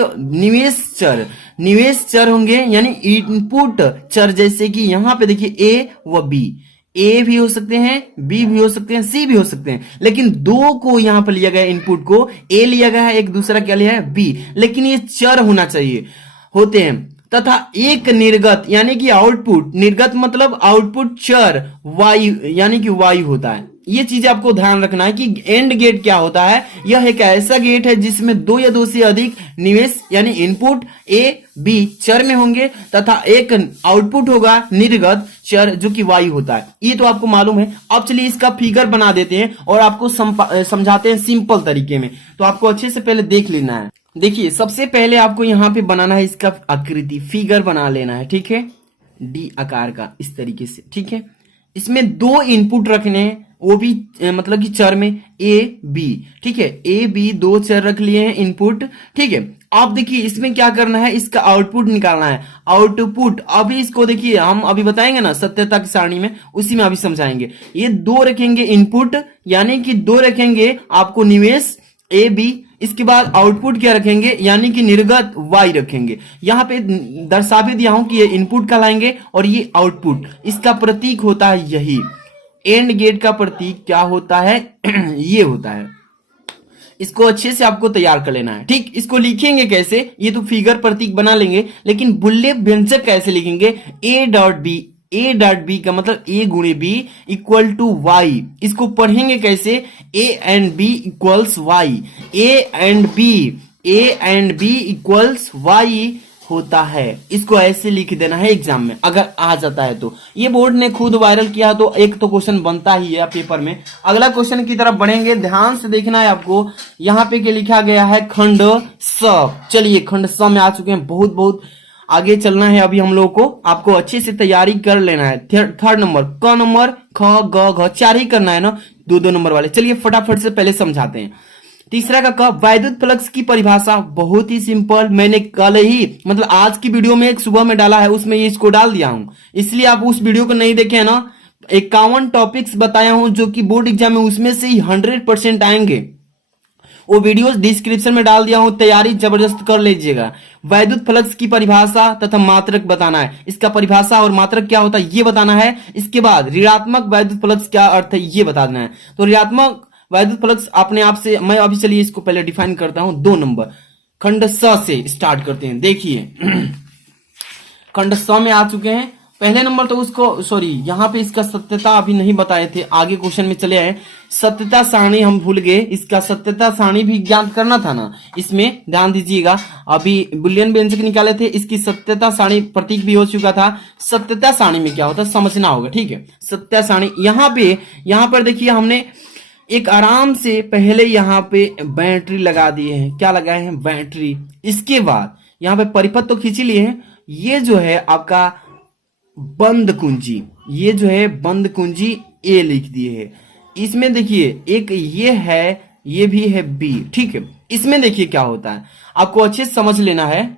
निवेश चर होंगे, यानी इनपुट चर, जैसे कि यहां पे देखिए ए व बी, ए भी हो सकते हैं, बी भी हो सकते हैं, सी भी हो सकते हैं, लेकिन 2 को यहां पर लिया गया, इनपुट को ए लिया गया है, एक दूसरा क्या लिया है, बी, लेकिन ये चर होना चाहिए, होते हैं। तथा एक निर्गत यानी कि आउटपुट, निर्गत मतलब आउटपुट चर वायु यानी कि वायु होता है। ये चीज आपको ध्यान रखना है कि एंड गेट क्या होता है, यह एक ऐसा गेट है जिसमें 2 या 2 से अधिक निवेश यानी इनपुट ए बी चर में होंगे तथा एक आउटपुट होगा निर्गत चर जो कि वायु होता है। ये तो आपको मालूम है। अब चलिए इसका फिगर बना देते हैं और आपको समझाते हैं सिंपल तरीके में। तो आपको अच्छे से पहले देख लेना है। देखिए सबसे पहले आपको यहाँ पे बनाना है इसका आकृति, फिगर बना लेना है, ठीक है, डी आकार का इस तरीके से, ठीक है। इसमें 2 इनपुट रखने हैं, वो भी मतलब कि चर में ए बी, ठीक है, ए बी 2 चर रख लिए हैं इनपुट, ठीक है। अब देखिए इसमें क्या करना है, इसका आउटपुट निकालना है। आउटपुट अभी इसको देखिए हम अभी बताएंगे ना सत्यता की सारणी में, उसी में अभी समझाएंगे। ये 2 रखेंगे इनपुट यानी कि 2 रखेंगे आपको निवेश ए बी, इसके बाद आउटपुट क्या रखेंगे यानी कि निर्गत वाई रखेंगे। यहां पे दर्शा भी दिया हूं कि ये इनपुट कहलाएंगे और ये आउटपुट, इसका प्रतीक होता है यही। एंड गेट का प्रतीक क्या होता है ये होता है। इसको अच्छे से आपको तैयार कर लेना है, ठीक। इसको लिखेंगे कैसे, ये तो फिगर प्रतीक बना लेंगे, लेकिन बुलियन व्यंजक कैसे लिखेंगे, A dot B A dot B का मतलब ए गुणे बी इक्वल टू वाई। इसको पढ़ेंगे कैसे? A and B equals Y, A and B equals Y होता है। इसको ऐसे लिख देना है एग्जाम में अगर आ जाता है तो। ये बोर्ड ने खुद वायरल किया तो एक तो क्वेश्चन बनता ही है पेपर में। अगला क्वेश्चन की तरफ बढ़ेंगे, ध्यान से देखना है आपको। यहाँ पे क्या लिखा गया है? खंड स। चलिए खंड स में आ चुके हैं, बहुत बहुत आगे चलना है अभी हम लोग को। आपको अच्छे से तैयारी कर लेना है। थर्ड नंबर क नंबर, ख ग घ, 4 ही करना है ना, 2-2 नंबर वाले। चलिए फटाफट से पहले समझाते हैं। तीसरा का क, वैद्युत फ्लक्स की परिभाषा बहुत ही सिंपल। मैंने कल ही मतलब आज की वीडियो में एक सुबह में डाला है, उसमें ये इसको डाल दिया हूं, इसलिए आप उस वीडियो को नहीं देखे है ना। 51 टॉपिक्स बताया हूं जो कि बोर्ड एग्जाम में उसमें से ही 100% आएंगे। वो वीडियो डिस्क्रिप्शन में डाल दिया हूं, तैयारी जबरदस्त कर लीजिएगा। वैद्युत फ्लक्स की परिभाषा तथा मात्रक बताना है। इसका परिभाषा और मात्रक क्या होता है ये बताना है। इसके बाद ऋणात्मक वैद्युत फ्लक्स क्या अर्थ है ये बताना है। तो ऋणात्मक वैद्युत फ्लक्स अपने आप से, मैं अभी चलिए इसको पहले डिफाइन करता हूं। 2 नंबर खंड स से स्टार्ट करते हैं। देखिए खंड स में आ चुके हैं। पहले नंबर तो उसको सॉरी यहाँ पे इसका सत्यता अभी नहीं बताए थे, आगे क्वेश्चन में चले आए। सत्यता सारणी हम भूल गए, इसका सत्यता सारणी भी ज्ञात करना था ना, इसमें ध्यान दीजिएगा। अभी बुलियन व्यंजक निकाले थे, इसकी सत्यता सारणी प्रतीक भी हो चुका था। सत्यता सारणी में क्या होता है समझना होगा, ठीक है। सत्यता सारणी यहाँ पर देखिए हमने एक आराम से पहले यहाँ पे बैटरी लगा दिए हैं। क्या लगाए हैं? बैटरी। इसके बाद यहाँ पे परिपथ तो खींच लिए हैं। ये जो है आपका बंद कुंजी, ये जो है बंद कुंजी ए लिख दिए है। इसमें देखिए एक ये है, ये भी है बी, ठीक है। इसमें देखिए क्या होता है, आपको अच्छे से समझ लेना है।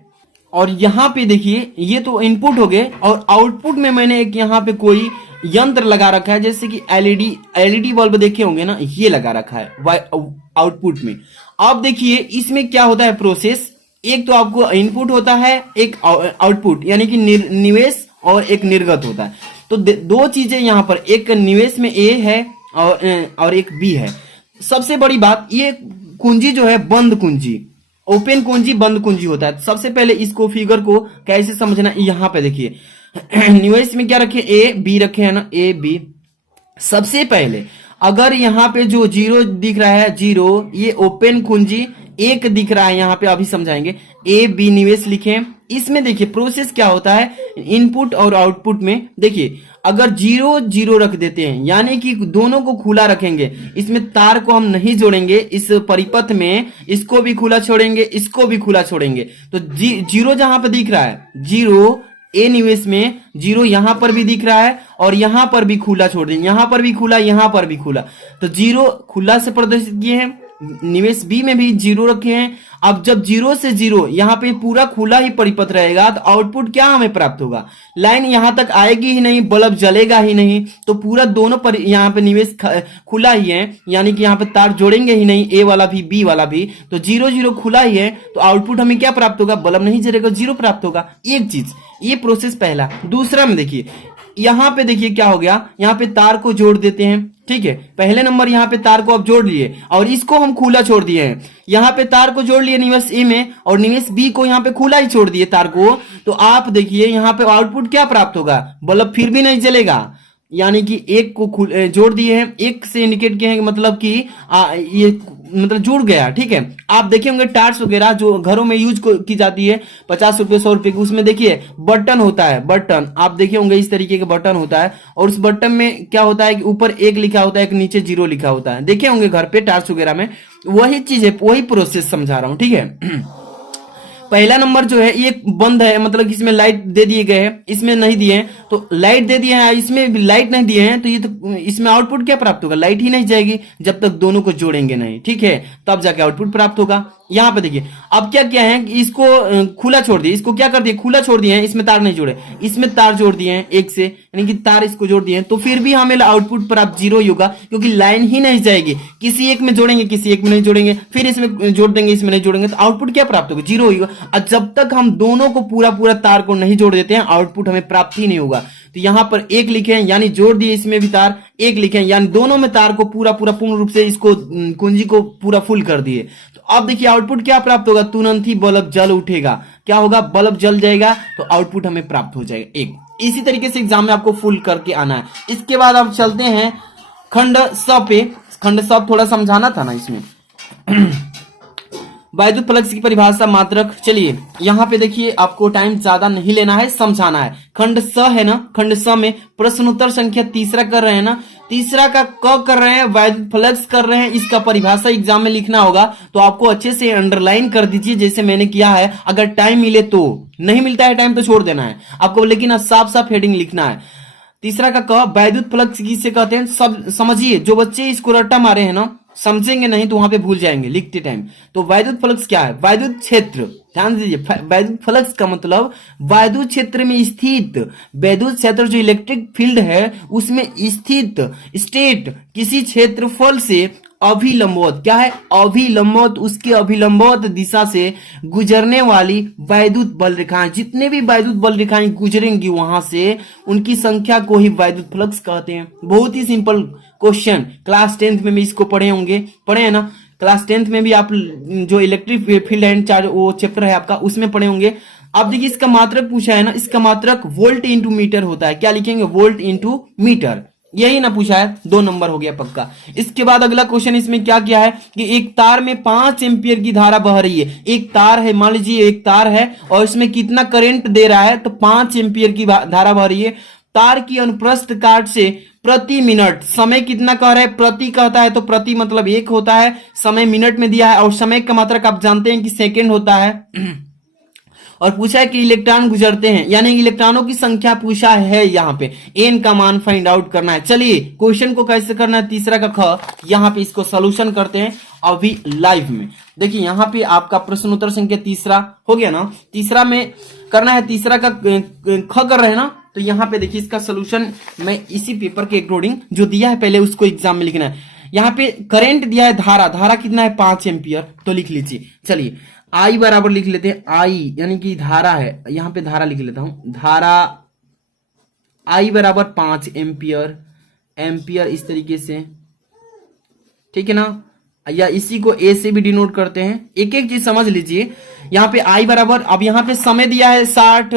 और यहाँ पे देखिए ये तो इनपुट हो गए, और आउटपुट में मैंने एक यहाँ पे कोई यंत्र लगा रखा है, जैसे कि एलईडी बल्ब देखे होंगे ना, ये लगा रखा है आउटपुट में। अब देखिए इसमें क्या होता है प्रोसेस, एक तो आपको इनपुट होता है, एक आउटपुट यानी कि निवेश और एक निर्गत होता है। तो 2 चीजें यहाँ पर, एक निवेश में ए है और एक बी है। सबसे बड़ी बात, ये कुंजी जो है बंद कुंजी, ओपन कुंजी बंद कुंजी होता है। सबसे पहले इसको फिगर को कैसे समझना, यहाँ पे देखिए निवेश में क्या रखे? ए बी रखे है ना, ए बी। सबसे पहले अगर यहाँ पे जो 0 दिख रहा है 0, ये ओपन कुंजी, 1 दिख रहा है यहाँ पे, अभी समझाएंगे। ए बी निवेश लिखे। इसमें देखिए प्रोसेस क्या होता है, इनपुट और आउटपुट में देखिए अगर 0 रख देते हैं यानी कि दोनों को खुला रखेंगे, इसमें तार को हम नहीं जोड़ेंगे, इस परिपथ में इसको भी खुला छोड़ेंगे, इसको भी खुला छोड़ेंगे। तो 0 जहां पे दिख रहा है 0 ए निवेश में 0 यहां पर भी दिख रहा है और यहां पर भी खुला छोड़ देंगे, यहां पर भी खुला, यहां पर भी खुला। तो 0 खुला से प्रदर्शित किए हैं। निवेश बी में भी 0 रखे हैं। अब जब 0 से 0 यहाँ पे पूरा खुला ही परिपथ रहेगा तो आउटपुट क्या हमें प्राप्त होगा? लाइन यहां तक आएगी ही नहीं, बल्ब जलेगा ही नहीं। तो पूरा दोनों पर यहाँ पे निवेश खुला ही है, यानी कि यहाँ पे तार जोड़ेंगे ही नहीं, ए वाला भी बी वाला भी। तो 0 खुला ही है, तो आउटपुट हमें क्या प्राप्त होगा? बल्ब नहीं जलेगा, 0 प्राप्त होगा। एक चीज, ये प्रोसेस पहला। दूसरा में देखिए यहां पे देखिए क्या हो गया, यहां पे तार को जोड़ देते हैं, ठीक है। पहले नंबर यहां पे तार को आप जोड़ लिए और इसको हम खुला छोड़ दिए हैं। यहां पे तार को जोड़ लिए निवेश ए में और निवेश बी को यहां पे खुला ही छोड़ दिए तार को। तो आप देखिए यहां पे आउटपुट क्या प्राप्त होगा? बल्ब फिर भी नहीं जलेगा, यानी कि 1 को जोड़ दिए हैं, 1 से इंडिकेट किए हैं, मतलब कि ये मतलब जुड़ गया, ठीक है। आप देखे होंगे टार्च वगैरह जो घरों में यूज की जाती है 50 रुपए 100 रुपए की, उसमें देखिए बटन होता है, बटन आप देखे होंगे इस तरीके का बटन होता है। और उस बटन में क्या होता है कि ऊपर 1 लिखा होता है, एक नीचे 0 लिखा होता है, देखे होंगे घर पे टार्च वगैरह में। वही चीज है, वही प्रोसेस समझा रहा हूं, ठीक है। पहला नंबर जो है ये बंद है, मतलब कि इसमें लाइट दे दिए गए हैं, इसमें नहीं दिए हैं। तो लाइट दे दिए हैं, इसमें भी लाइट नहीं दिए हैं, तो ये तो इसमें आउटपुट क्या प्राप्त होगा? लाइट ही नहीं जाएगी जब तक दोनों को जोड़ेंगे नहीं, ठीक है, तब जाके आउटपुट प्राप्त होगा। यहाँ पे देखिए अब क्या क्या है कि इसको खुला छोड़ दिए, इसको क्या कर दिए? खुला छोड़ दिए हैं, इसमें तार नहीं जोड़े, इसमें तार जोड़ दिए हैं 1 से, यानी कि तार इसको जोड़ दिए हैं। तो फिर भी हमें आउटपुट प्राप्त 0 ही होगा, क्योंकि लाइन ही नहीं जाएगी। किसी एक में जोड़ेंगे, किसी एक में नहीं जोड़ेंगे, फिर इसमें जोड़ देंगे, इसमें नहीं जोड़ेंगे, तो आउटपुट क्या प्राप्त होगा? 0 होगा। और जब तक हम दोनों को पूरा तार को नहीं जोड़ देते हैं, आउटपुट हमें प्राप्त ही नहीं होगा। तो यहां पर 1 लिखे हैं यानी जोड़ दिए, इसमें भी तार 1 लिखे हैं यानी दोनों में तार को पूरा पूर्ण रूप से इसको कुंजी को पूरा फुल कर दिए। तो अब देखिए आउटपुट क्या प्राप्त होगा? तुरंत ही बल्ब जल उठेगा। क्या होगा? बल्ब जल जाएगा, तो आउटपुट हमें प्राप्त हो जाएगा 1। इसी तरीके से एग्जाम में आपको फुल करके आना है। इसके बाद आप चलते हैं खंड स पे। खंड स थोड़ा समझाना था ना इसमें। वैद्युत फ्लक्स की परिभाषा मात्रक। चलिए यहाँ पे देखिए, आपको टाइम ज्यादा नहीं लेना है, समझाना है। खंड स है ना, खंड स में प्रश्नोत्तर संख्या तीसरा कर रहे हैं ना, तीसरा का क कर रहे हैं, वैद्युत फ्लक्स कर रहे हैं। इसका परिभाषा एग्जाम में लिखना होगा तो आपको अच्छे से अंडरलाइन कर दीजिए जैसे मैंने किया है। अगर टाइम मिले तो, नहीं मिलता है टाइम तो छोड़ देना है आपको, लेकिन साफ साफ हेडिंग लिखना है। तीसरा का क, वैद्युत फ्लक्स किसे कहते हैं सब समझिए। जो बच्चे इसको रट्टा मारे हैं ना, समझेंगे नहीं तो वहां पे भूल जाएंगे लिखते टाइम। तो वैद्युत फ्लक्स क्या है? वैद्युत क्षेत्र, ध्यान दीजिए। वैद्युत फ्लक्स का मतलब वैद्युत क्षेत्र में स्थित, वैद्युत क्षेत्र जो इलेक्ट्रिक फील्ड है उसमें स्थित स्टेट किसी क्षेत्रफल से अभिलंबवत, क्या है? अभिलंबवत, उसके अभिलंबवत दिशा से गुजरने वाली वैद्युत बल रेखाएं। जितने भी वैद्युत बल रेखाएं गुजरेंगी वहां से, उनकी संख्या को ही वैद्युत फ्लक्स कहते हैं। बहुत ही सिंपल क्वेश्चन, क्लास 10th में भी इसको पढ़े होंगे, पढ़े है ना? क्लास 10th में भी आप जो इलेक्ट्रिक फील्ड एंड चार्ज वो चैप्टर है आपका, उसमें पढ़े होंगे। अब देखिए इसका मात्रक पूछा है ना, इसका मात्रक वोल्ट इंटू मीटर होता है। क्या लिखेंगे? Volt into metre. यही ना पूछा है, 2 नंबर हो गया पक्का। इसके बाद अगला क्वेश्चन इसमें क्या किया है कि एक तार में 5 एम्पियर की धारा बह रही है। एक तार है, मान लीजिए एक तार है और इसमें कितना करंट दे रहा है, तो 5 एम्पियर की धारा बह रही है। तार की अनुप्रस्थ काट से प्रति मिनट समय कितना कह रहा है? प्रति कहता है तो प्रति मतलब 1 होता है, समय मिनट में दिया है और समय का मात्रक आप जानते हैं कि सेकेंड होता है। और पूछा है कि इलेक्ट्रॉन गुजरते हैं, यानी इलेक्ट्रॉनों की संख्या पूछा है यहाँ पे, एन का मान फाइंड आउट करना है। चलिए क्वेश्चन को कैसे करना है, तीसरा का ख, यहाँ पे इसको सोल्यूशन करते हैं अभी लाइव में। देखिए यहाँ पे आपका प्रश्न उत्तर संख्या तीसरा हो गया ना, तीसरा में करना है, तीसरा का ख कर रहे हैं ना, तो यहाँ पे देखिए इसका सोल्यूशन मैं इसी पेपर के अकॉर्डिंग जो दिया है पहले उसको एग्जाम में लिखना है। यहाँ पे करंट दिया है, धारा, धारा कितना है? 5 एम्पियर, तो लिख लीजिए। चलिए आई बराबर लिख लेते हैं, आई यानी कि धारा है, यहां पे धारा लिख लेता हूं, धारा आई बराबर 5 एम्पियर, एम्पियर इस तरीके से, ठीक है ना? या इसी को ए से भी डिनोट करते हैं। एक एक चीज समझ लीजिए। यहाँ पे आई बराबर, अब यहाँ पे समय दिया है 60,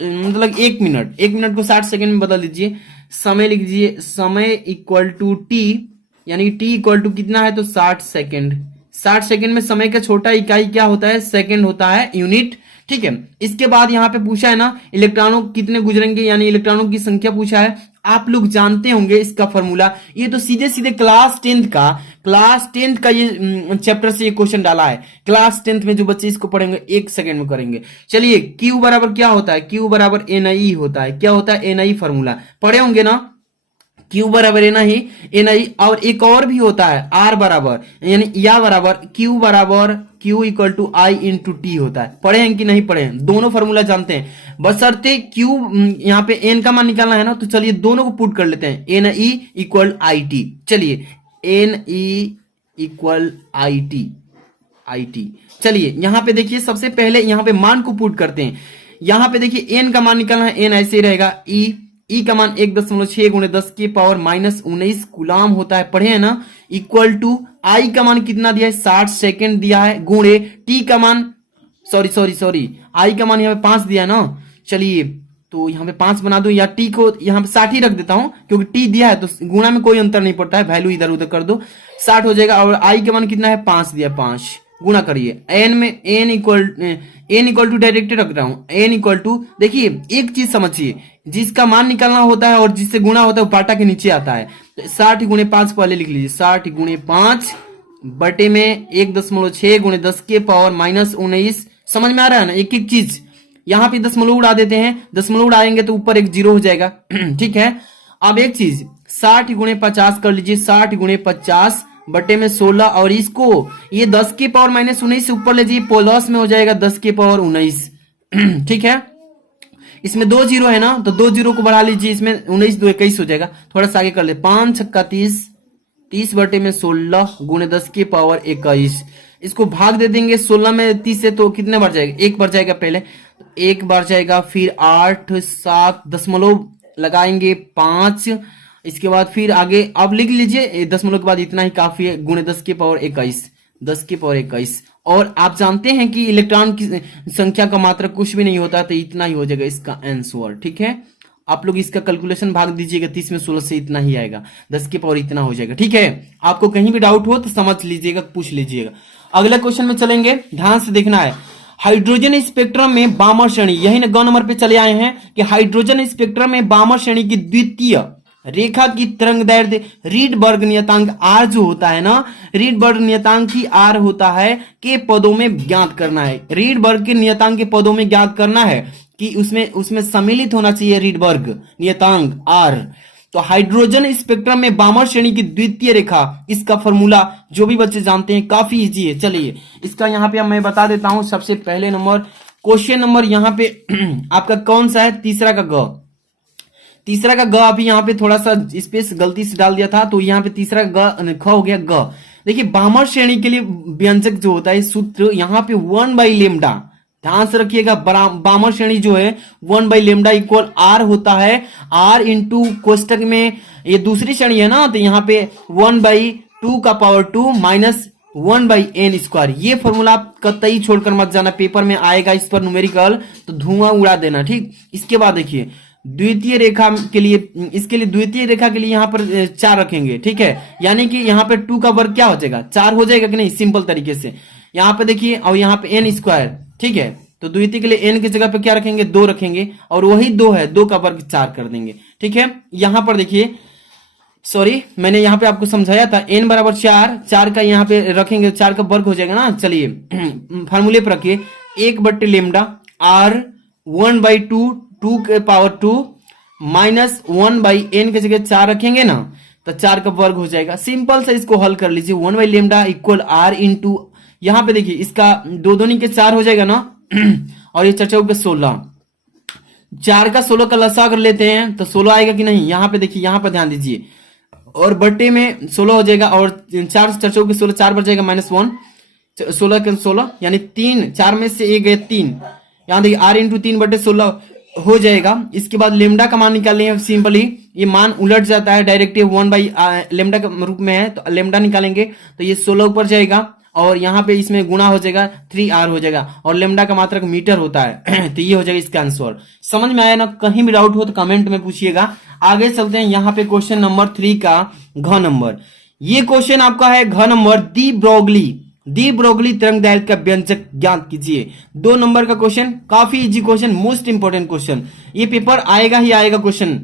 मतलब 1 मिनट, 1 मिनट को 60 सेकेंड में बदल दीजिए। समय लिख दीजिए, समय इक्वल टू टी, यानी टी इक्वल टू कितना है? तो 60 सेकेंड। 60 सेकेंड में समय का छोटा इकाई क्या होता है? सेकेंड होता है, यूनिट, ठीक है। इसके बाद यहाँ पे पूछा है ना इलेक्ट्रॉनों कितने गुजरेंगे, यानी इलेक्ट्रॉनों की संख्या पूछा है। आप लोग जानते होंगे इसका फॉर्मूला, ये तो सीधे सीधे क्लास 10th का ये चैप्टर से ये क्वेश्चन डाला है। क्लास 10th में जो बच्चे इसको पढ़ेंगे 1 सेकेंड में करेंगे। चलिए Q बराबर क्या होता है? Q बराबर NI होता है। क्या होता है? NI फॉर्मूला पढ़े होंगे ना, Q बराबर NI। और एक और भी होता है R बराबर, यानी या बराबर Q बराबर Q equal to I into T होता है। पढ़े हैं कि नहीं पढ़े हैं? दोनों फॉर्मूला जानते हैं, बशर्ते Q यहाँ पे N का मान निकालना है ना, तो चलिए दोनों को पुट कर लेते हैं, NE इक्वल IT। चलिए NE इक्वल IT। चलिए यहाँ पे देखिए, सबसे पहले यहाँ पे मान को पुट करते हैं। यहाँ पे देखिए N का मान निकालना है, N ऐसे ही रहेगा, ई का मान 1.6 गुणे 10 के पावर -19 गुलाम होता है, पढ़े हैं ना, इक्वल टू आई का मान कितना दिया है? 60 सेकेंड दिया है, गुणे टी का मान, सॉरी आई का मान यहाँ पे 5 दिया है ना। चलिए तो यहाँ पे 5 बना दो, या टी को यहाँ पे 60 ही रख देता हूं क्योंकि टी दिया है तो गुणा में कोई अंतर नहीं पड़ता है, वैल्यू इधर उधर कर दो, 60 हो जाएगा। और आई का मान कितना है? 5 दिया, 5 गुणा करिए, एन इक्वल टू डायरेक्ट रख रहा हूं, एन इक्वल टू, देखिए एक चीज समझिए, जिसका मान निकालना होता है और जिससे गुणा होता है वो पाटा के नीचे आता है। तो 60 गुणे 5 पहले लिख लीजिए, 60 गुणे 5 बटे में 1.6 गुणे 10 के पावर -19। समझ में आ रहा है ना? एक एक चीज यहाँ पे दशमलव उड़ा देते हैं, दशमलव उड़ाएंगे तो ऊपर एक 0 हो जाएगा, ठीक है। अब एक चीज 60 गुणे 50 कर लीजिए, 60 गुणे 50 बटे में 16, और इसको ये 10 के पावर -19 से ऊपर ले जाइए, प्लस में हो जाएगा 10 के पावर 19, ठीक है। इसमें 2 0 है ना, तो 2 0 को बढ़ा लीजिए, इसमें 19 2 21 हो जाएगा। थोड़ा सा आगे कर ले, 5 छक्का 30, 30 बटे में 16 गुणे 10 के पावर 21। इसको भाग दे देंगे 16 में 30 से, तो कितने बार जाएगा? 1 बार जाएगा, पहले 1 बार जाएगा, फिर 8 7 दशमलव लगाएंगे 5, इसके बाद फिर आगे अब लिख लीजिए, दशमलव के बाद इतना ही काफी है, गुणे 10 के पावर 21, 10 के पावर 21। और आप जानते हैं कि इलेक्ट्रॉन की संख्या का मात्रा कुछ भी नहीं होता, तो इतना ही हो जाएगा इसका आंसर, ठीक है। आप लोग इसका कैलकुलेशन भाग दीजिएगा, 30 में 16 से इतना ही आएगा, 10 की पावर इतना हो जाएगा। ठीक है, आपको कहीं भी डाउट हो तो समझ लीजिएगा, पूछ लीजिएगा। अगले क्वेश्चन में चलेंगे, ध्यान से देखना है। हाइड्रोजन स्पेक्ट्रम में बामर श्रेणी, यही ना ग नंबर पे चले आए हैं कि हाइड्रोजन स्पेक्ट्रम में बामर श्रेणी की द्वितीय रेखा की तरंगदैर्ध्य रीडबर्ग नियतांक आर जो होता है ना, रीडबर्ग नियतांक की आर होता है के पदों में ज्ञात करना है। रीडबर्ग के नियतांक के पदों में ज्ञात करना है कि उसमें सम्मिलित होना चाहिए रीडबर्ग नियतांक आर। तो हाइड्रोजन स्पेक्ट्रम में बामर श्रेणी की द्वितीय रेखा, इसका फॉर्मूला जो भी बच्चे जानते हैं, काफी इजी है। चलिए इसका यहाँ पे मैं बता देता हूं। सबसे पहले नंबर क्वेश्चन नंबर यहाँ पे आपका कौन सा है, तीसरा का ग। तीसरा का ग अभी यहाँ पे थोड़ा सा स्पेस गलती से डाल दिया था, तो यहाँ पे तीसरा ग ख हो गया ग। देखिए बामर श्रेणी के लिए व्यंजक जो होता है सूत्र यहाँ पे 1/λ, ध्यान से रखिएगा। बामर श्रेणी जो है 1/λ इक्वल आर होता है, आर इंटू कोष्टक में ये दूसरी श्रेणी है ना, तो यहाँ पे 1/2 का पावर 2 माइनस 1/n स्क्वायर। ये फॉर्मूला आप कतई छोड़कर मत जाना, पेपर में आएगा इस पर न्यूमेरिकल तो धुआं उड़ा देना। ठीक, इसके बाद देखिए द्वितीय रेखा के लिए, इसके लिए द्वितीय रेखा के लिए यहाँ पर 4 रखेंगे। ठीक है, यानी कि यहाँ पे 2 का वर्ग क्या हो जाएगा, 4 हो जाएगा कि नहीं, सिंपल तरीके से। यहाँ पे देखिए और यहाँ पे n स्क्वायर। ठीक है, तो द्वितीय के लिए n की जगह पे क्या रखेंगे, 2 रखेंगे, और वही 2 है, 2 का वर्ग 4 कर देंगे। ठीक है, यहाँ पर देखिए, सॉरी मैंने यहाँ पे आपको समझाया था n बराबर 4, 4 का यहाँ पे रखेंगे, 4 का वर्ग हो जाएगा ना। चलिए फार्मूले पर रखिए, 1/λ आर 1/2, 2 के पावर 2 माइनस 1/n की जगह 4 रखेंगे ना, तो 4 का वर्ग हो जाएगा। सिंपल से इसको हल कर लीजिए, 1/λ इक्वल आर इंटू, यहाँ पे देखिए इसका 2 दूनी के 4 हो जाएगा ना, और ये 4 के 16, 4 का 16 का लसा कर लेते हैं तो 16 आएगा कि नहीं। यहाँ पे देखिए, यहाँ पर ध्यान दीजिए, और बट्टे में 16 हो जाएगा, और 4 के 16, 4 बढ़ जाएगा -1, 16 के 16 यानी 3, 4 में से 1 गए 3, यहाँ देखिए आर इंटू 3/16 हो जाएगा। इसके बाद लेमडा का मान निकालने हैं, सिंपली ये मान उलट जाता है, डायरेक्टिव 1/λ के रूप में है, तो लेमडा निकालेंगे तो ये 16 ऊपर जाएगा, और यहाँ पे इसमें गुणा हो जाएगा, 3r हो जाएगा, और लेमडा का मात्रक मीटर होता है। तो ये हो जाएगा इसका आंसर। समझ में आया ना, कहीं भी डाउट हो तो कमेंट में पूछिएगा। आगे चलते हैं, यहाँ पे क्वेश्चन नंबर 3 का घ नंबर। ये क्वेश्चन आपका है घ नंबर, दी ब्रोगली तरंगदैर्ध्य का व्यंजक ज्ञात कीजिए। 2 नंबर का क्वेश्चन, काफी easy question, most important question, ये पेपर आएगा ही आएगा क्वेश्चन।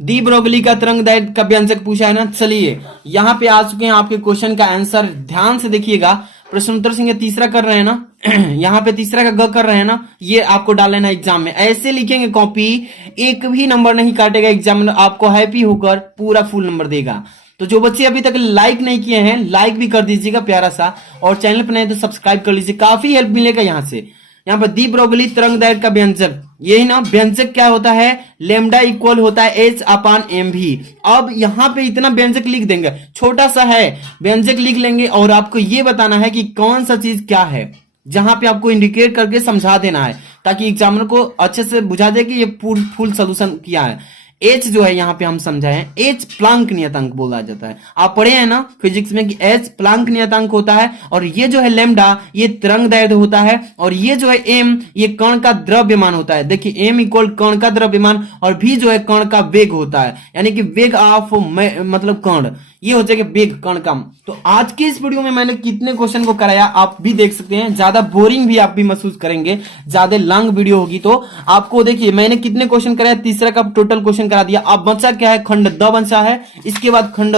दी ब्रोगली का तरंगदैर्ध्य का व्यंजक पूछा है ना। चलिए यहाँ पे आ चुके हैं आपके क्वेश्चन का आंसर, ध्यान से देखिएगा। प्रश्नोत्तर संख्या तीसरा कर रहे हैं ना, यहाँ पे तीसरा का ग कर रहे हैं ना, ये आपको डाल लेना एग्जाम में। ऐसे लिखेंगे कॉपी, एक भी नंबर नहीं काटेगा एग्जाम में, आपको हैप्पी होकर पूरा फुल नंबर देगा। तो जो बच्चे अभी तक लाइक नहीं किए हैं, लाइक भी कर दीजिएगा प्यारा सा, और चैनल पर नहीं तो सब्सक्राइब कर लीजिए, काफी हेल्प मिलेगा यहाँ से। यहाँ पर दी ब्रोगली तरंगदैर्ध्य का व्यंजक, यही ना व्यंजक क्या होता है, लेमडा इक्वल होता है h/mv। अब यहाँ पे इतना व्यंजक लिख देंगे, छोटा सा है व्यंजक लिख लेंगे, और आपको ये बताना है कि कौन सा चीज क्या है, जहां पे आपको इंडिकेट करके समझा देना है, ताकि एग्जामिनर को अच्छे से बुझा दे कि ये फुल सोल्यूशन किया है। एच जो है यहाँ पे हम समझाए, एच प्लांक नियतांक बोला जाता है। आप पढ़े हैं ना फिजिक्स में कि एच प्लांक नियतांक होता है, और ये जो है लेमडा ये तरंगदैर्ध्य होता है, और ये जो है एम ये कण का द्रव्यमान होता है। देखिए एम इक्वल कण का द्रव्यमान, और भी जो है कण का वेग होता है, यानी कि वेग ऑफ मतलब कण, ये हो जाएगा वेग कण का। तो आज की इस वीडियो में मैंने कितने क्वेश्चन को कराया आप भी देख सकते हैं, ज्यादा बोरिंग भी आप भी महसूस करेंगे, ज्यादा लॉन्ग वीडियो होगी तो आपको। देखिए मैंने कितने क्वेश्चन कराया, तीसरा का टोटल क्वेश्चन करा दिया। अब बचा क्या है, खंड द बचा है, इसके बाद खंड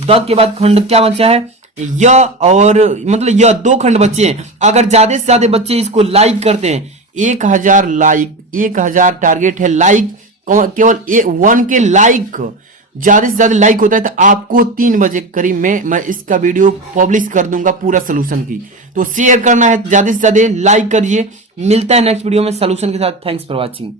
द के बाद खंड क्या बचा है, य, और मतलब यह 2 खंड बचे हैं। अगर ज्यादा से ज्यादा बच्चे इसको लाइक करते हैं, 1000 लाइक, 1000 टारगेट है लाइक, केवल 1 के लाइक, ज्यादा से ज्यादा लाइक होता है तो आपको 3 बजे करीब में मैं इसका वीडियो पब्लिश कर दूंगा पूरा सोल्यूशन की। तो शेयर करना है, ज्यादा से ज्यादा लाइक करिए। मिलता है नेक्स्ट वीडियो में सोल्यूशन के साथ। Thanks for watching.